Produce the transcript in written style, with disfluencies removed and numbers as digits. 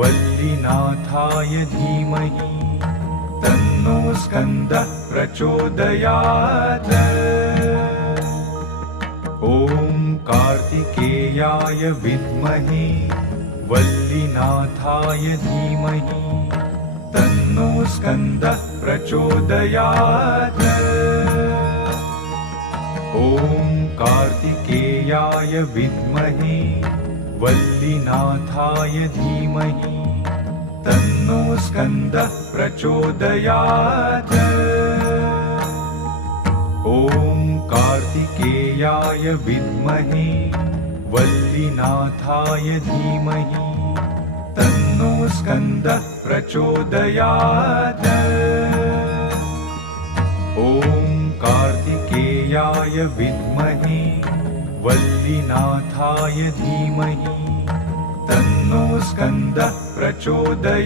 वल्लीनाथाय धीमहि तन्नो स्कन्दः प्रचोदयात्। ॐ कार्तिकेयाय विद्महे वल्लीनाथाय धीमहि तन्नो स्कन्दः प्रचोदयात्। ॐ कार्तिकेयाय विद्महे वल्लीनाथाय धीमहि तन्नो स्कन्दः प्रचोदयात्। ॐ कार्तिकेयाय विद्महे वल्लीनाथाय धीमहि तन्नो स्कन्दः प्रचोदयात्। ॐ कार्तिकेयाय विद्महे वल्लीनाथाय धीमहि तन्नो स्कन्दः प्रचोदयात्।